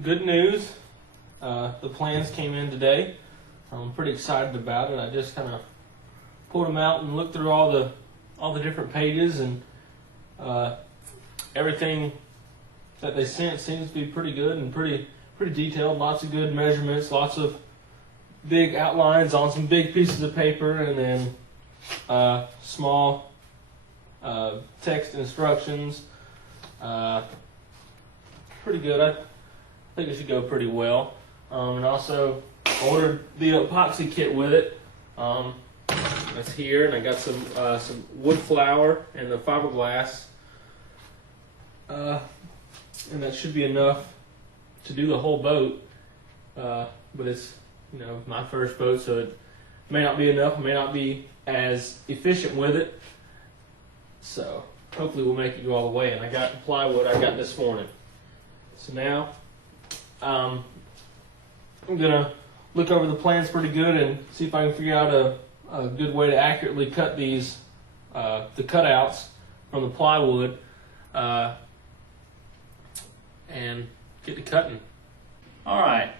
good news. The plans came in today. I'm pretty excited about it. I just kind of pulled them out and looked through all the different pages, and everything that they sent seems to be pretty good and pretty detailed. Lots of good measurements, lots of big outlines on some big pieces of paper, and then small text instructions. Pretty good. I think it should go pretty well. And also ordered the epoxy kit with it. That's here, and I got some wood flour and the fiberglass. And that should be enough to do the whole boat. But it's, my first boat, so it may not be enough. I may not be as efficient with it. So hopefully we'll make it go all the way. And I got the plywood I got this morning. So now I'm gonna look over the plans pretty good and see if I can figure out a good way to accurately cut these the cutouts from the plywood and get to cutting. All right,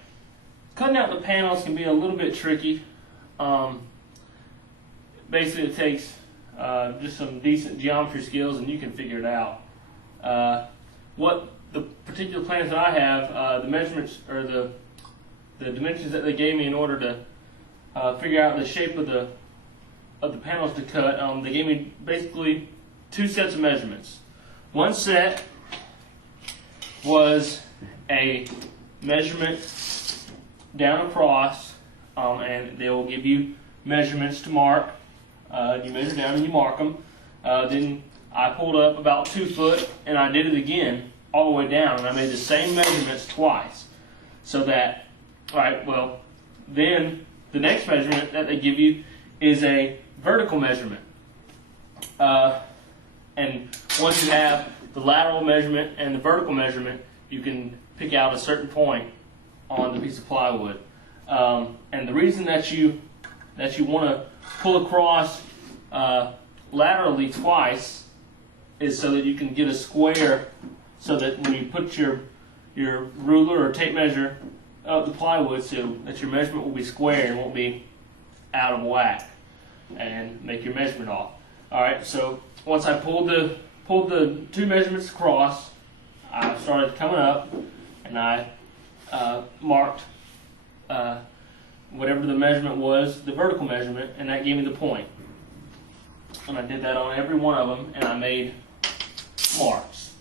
cutting out the panels can be a little bit tricky. Basically, it takes just some decent geometry skills, and you can figure it out. What the particular plans that I have, the measurements or the dimensions that they gave me in order to figure out the shape of the panels to cut, they gave me basically two sets of measurements. One set was a measurement down across, and they will give you measurements to mark. You measure down and you mark them. Then I pulled up about 2 foot and I did it again all the way down, and I made the same measurements twice. So that, then the next measurement that they give you is a vertical measurement. And once you have the lateral measurement and the vertical measurement, you can pick out a certain point on the piece of plywood. And the reason that you want to pull across laterally twice is so that you can get a square, so that when you put your ruler or tape measure of the plywood, so that your measurement will be square and won't be out of whack and make your measurement off. All right, so once I pulled the 2 measurements across, I started coming up and I marked whatever the measurement was, the vertical measurement, and that gave me the point. And I did that on every one of them, and I made marks.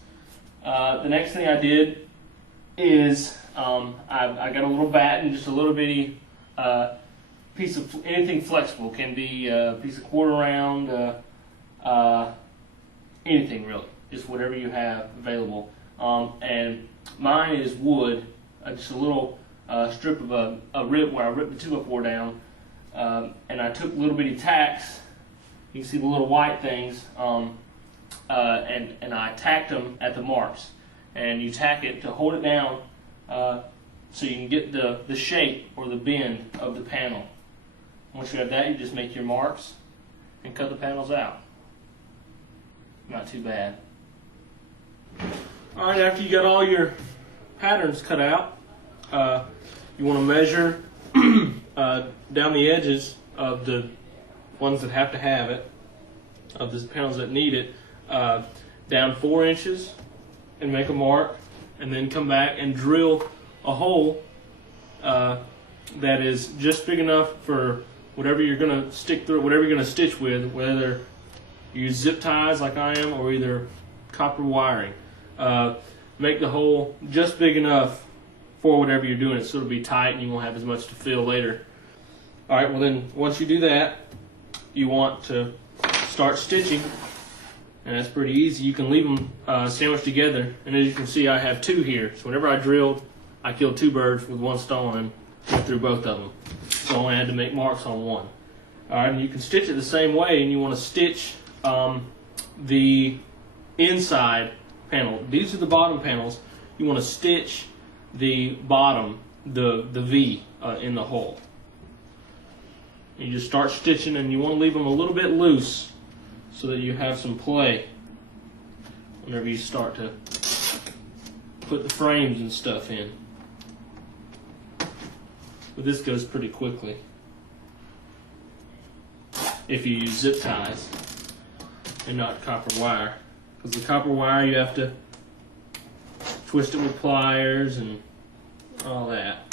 The next thing I did is I got a little bat and just a little bitty piece of anything flexible. Can be a piece of quarter round, anything really, just whatever you have available. And mine is wood, just a little strip of a rib where I ripped the 2x4 down, and I took little bitty tacks. You can see the little white things, and I tacked them at the marks. And you tack it to hold it down so you can get the shape or the bend of the panel. Once you have that, you just make your marks and cut the panels out. Not too bad. All right, after you got all your patterns cut out, you want to measure down the edges of the ones that have to have it, of the panels that need it, down 4 inches and make a mark, and then come back and drill a hole that is just big enough for whatever you're going to stick through, whatever you're going to stitch with, whether you use zip ties like I am or either copper wiring. Make the hole just big enough for whatever you're doing, so it'll be tight and you won't have as much to fill later. All right, well then once you do that, you want to start stitching, and that's pretty easy. You can leave them sandwiched together, and as you can see, I have 2 here. So whenever I drilled, I killed 2 birds with 1 stone and went through both of them. So I only had to make marks on 1. All right, and you can stitch it the same way, and you want to stitch the inside panel. These are the bottom panels. You want to stitch the bottom, the V in the hole. You just start stitching, and you want to leave them a little bit loose so that you have some play whenever you start to put the frames and stuff in. But this goes pretty quickly if you use zip ties and not copper wire. Because the copper wire, you have to twist it with pliers and all that.